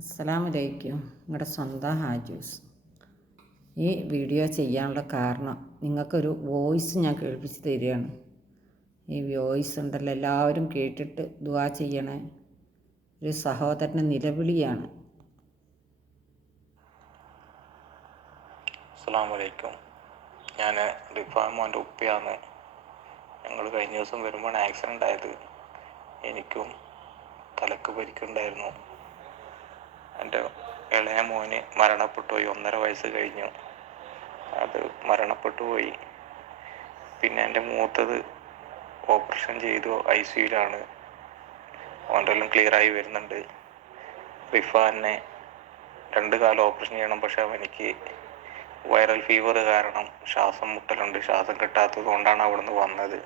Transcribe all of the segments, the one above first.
അസ്സലാമലൈക്കും. നിങ്ങളുടെ സ്വന്തം ഹാജൂസ്. ഈ വീഡിയോ ചെയ്യാനുള്ള കാരണം നിങ്ങൾക്കൊരു വോയിസ് ഞാൻ കേൾപ്പിച്ച് തരികയാണ്. ഈ വോയിസ് ഉണ്ടല്ലോ എല്ലാവരും കേട്ടിട്ട് ദുവാ ചെയ്യണേ. ഒരു സഹോദരന്റെ നിലവിളിയാണ്. അസ്സാം വലൈക്കും ഞാൻ റിഫാമോന്റെ ഉപ്പയാണ്. ഞങ്ങൾ കഴിഞ്ഞ ദിവസം വരുമ്പോഴാണ് ആക്സിഡന്റ് ആയത്. എനിക്കും തലക്ക് പരിക്കുണ്ടായിരുന്നു. എന്റെ ഇളയ മോന് മരണപ്പെട്ടു പോയി. ഒന്നര വയസ്സ് കഴിഞ്ഞു. അത് മരണപ്പെട്ടു പോയി. പിന്നെ എന്റെ മൂത്തത് ഓപ്പറേഷൻ ചെയ്തു ഐ സിയിലാണ്. ഓന്റെ ക്ലിയർ ആയി വരുന്നുണ്ട്. റിഫാനെ രണ്ട് കാലം ഓപ്പറേഷൻ ചെയ്യണം പക്ഷെ അവനിക്ക് വൈറൽ ഫീവർ കാരണം ശ്വാസം മുട്ടലുണ്ട്. ശ്വാസം കിട്ടാത്തത് കൊണ്ടാണ് അവിടുന്ന് വന്നത്.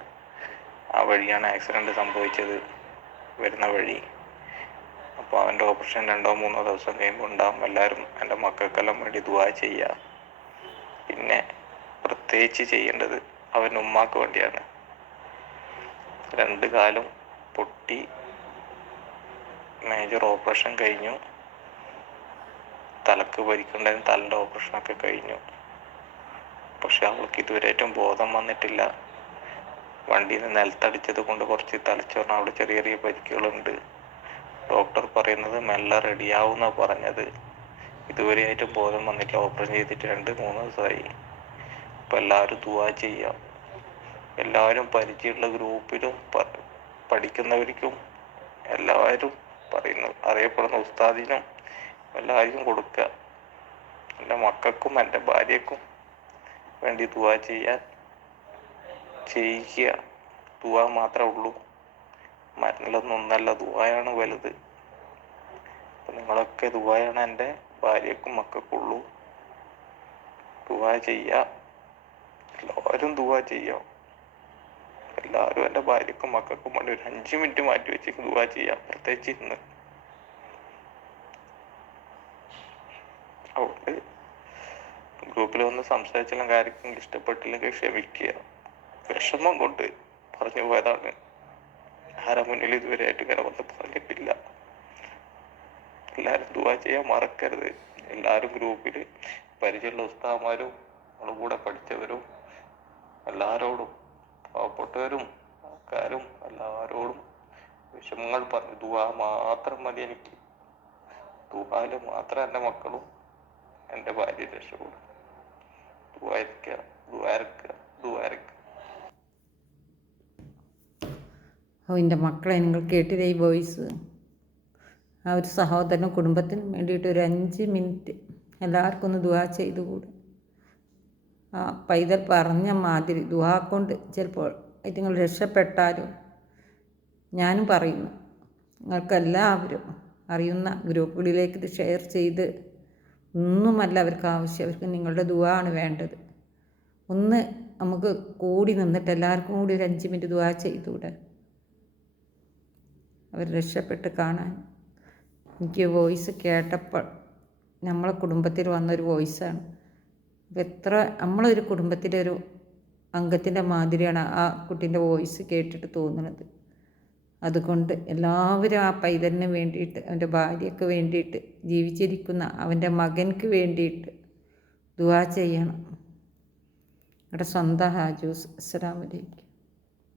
ആ വഴിയാണ് ആക്സിഡന്റ് സംഭവിച്ചത് വരുന്ന വഴി. അപ്പോൾ അവന്റെ ഓപ്പറേഷൻ രണ്ടോ മൂന്നോ ദിവസം കഴിയുമ്പോൾ ഉണ്ടാവും. എല്ലാവരും എന്റെ മക്കൾക്കെല്ലാം വേണ്ടി ദുവാ ചെയ്യുക പിന്നെ പ്രത്യേകിച്ച് ചെയ്യേണ്ടത് അവന്റെ ഉമ്മാക്ക് വേണ്ടിയാണ്. രണ്ട് കാലും പൊട്ടി മേജർ ഓപ്പറേഷൻ കഴിഞ്ഞു. തലക്ക് പരിക്കുണ്ടായിരുന്നു തലന്റെ ഓപ്പറേഷനൊക്കെ കഴിഞ്ഞു. പക്ഷെ അവൾക്ക് ഇതുവരെയായിട്ടും ബോധം വന്നിട്ടില്ല. വണ്ടിയിൽ നിന്ന് നിലത്തടിച്ചത് കൊണ്ട് കുറച്ച് തലച്ചോറിന് അവിടെ ചെറിയ ചെറിയ പരിക്കുകളുണ്ട്. ഡോക്ടർ പറയുന്നത് മെല്ലെ റെഡിയാവുന്ന പറഞ്ഞത്. ആയിട്ട് ബോധം വന്നിട്ട് ഓപ്പറേഷൻ ചെയ്തിട്ട് രണ്ട് മൂന്ന് ദിവസമായി. അപ്പം എല്ലാവരും ദുവാ ചെയ്യാം. എല്ലാവരും പരിചയമുള്ള ഗ്രൂപ്പിലും പഠിക്കുന്നവർക്കും എല്ലാവരും പറയുന്നു. അറിയപ്പെടുന്ന ഉസ്താദിനും എല്ലാവർക്കും കൊടുക്കുക എന്റെ മക്കൾക്കും എന്റെ ഭാര്യക്കും വേണ്ടി ദുവാ ചെയ്യാൻ ചെയ്യിക്കുക. ദുവാ മാത്രമേ ഉള്ളൂ. മരുന്നിലൊന്നും ഒന്നല്ല. ദുവായാണ് വലുത്. നിങ്ങളൊക്കെ ദുബായാണ് എന്റെ ഭാര്യക്കും മക്കൾക്കുള്ളൂ. ദുആ ചെയ്യുക എല്ലാവരും ദുആ ചെയ്യാം. എല്ലാവരും എന്റെ ഭാര്യക്കും മക്കൾക്കും വേണ്ടി ഒരു അഞ്ച് മിനിറ്റ് മാറ്റി വെച്ച് ദുആ ചെയ്യാം. പ്രത്യേകിച്ച് ഇന്ന്. അതുകൊണ്ട് ഗ്രൂപ്പിൽ വന്ന് സംസാരിച്ചാലും കാര്യം ഇഷ്ടപ്പെട്ടില്ലെങ്കിൽ ക്ഷമിക്കുക. വിഷമം കൊണ്ട് പറഞ്ഞു പോയതാണ്. ആരാ മുന്നിൽ ഇതുവരെയായിട്ട് ഇങ്ങനെ വന്ന് പറഞ്ഞിട്ടില്ല. എല്ലാവരും ദുവാ ചെയ്യാൻ മറക്കരുത്. എല്ലാവരും ഗ്രൂപ്പിൽ പരിചയമുള്ള ഉസ്താമാരും നമ്മളെ കൂടെ പഠിച്ചവരും എല്ലാവരോടും പാവപ്പെട്ടവരും ആൾക്കാരും എല്ലാവരോടും വിഷമങ്ങൾ പറഞ്ഞു ദുവാ മാത്രം മതി എനിക്ക്. ദുവാൽ മാത്രം എന്റെ മക്കളും എന്റെ ഭാര്യ രക്ഷപ്പെടും. ദുവായിരിക്കുക ദുവാരക്കുക ദുവാരക്കുക ഓ എന്റെ മക്കളെ നിങ്ങൾ കേട്ടില്ലേ ഈ വോയിസ്? ആ ഒരു സഹോദരനും കുടുംബത്തിനും വേണ്ടിയിട്ട് ഒരു അഞ്ച് മിനിറ്റ് എല്ലാവർക്കും ഒന്ന് ദുവാ ചെയ്തുകൂടെ ആ പൈതൽ പറഞ്ഞ മാതിരി ദുവാ കൊണ്ട് ചിലപ്പോൾ നിങ്ങൾ രക്ഷപ്പെട്ടാലും ഞാനും പറയുന്നു. നിങ്ങൾക്കെല്ലാവരും അറിയുന്ന ഗ്രൂപ്പുകളിലേക്ക് ഇത് ഷെയർ ചെയ്ത് ഒന്നുമല്ല അവർക്ക് ആവശ്യം. അവർക്ക് നിങ്ങളുടെ ദുവാ ആണ് വേണ്ടത്. ഒന്ന് നമുക്ക് കൂടി നിന്നിട്ട് എല്ലാവർക്കും കൂടി ഒരു അഞ്ച് മിനിറ്റ് ദുവാ ചെയ്തുകൂടെ? അവർ രക്ഷപ്പെട്ട് കാണാൻ. എനിക്ക് വോയിസ് കേട്ടപ്പോൾ നമ്മളെ കുടുംബത്തിൽ വന്നൊരു വോയിസാണ് എത്ര നമ്മളൊരു കുടുംബത്തിന്റെ ഒരു അംഗത്തിന്റെ മാതിരിയാണ് ആ കുട്ടീന്റെ വോയിസ് കേട്ടിട്ട് തോന്നുന്നത് അതുകൊണ്ട് എല്ലാവരും ആ പൈതലിന് വേണ്ടിയിട്ട് അവന്റെ ഭാര്യയ്ക്ക് വേണ്ടിയിട്ട് ജീവിച്ചിരിക്കുന്ന അവന്റെ മകൻക്ക് വേണ്ടിയിട്ട് ദുവാ ചെയ്യണം. അവിടെ സ്വന്തം ഹാജൂസ്. അസ്സലാമലൈക്കും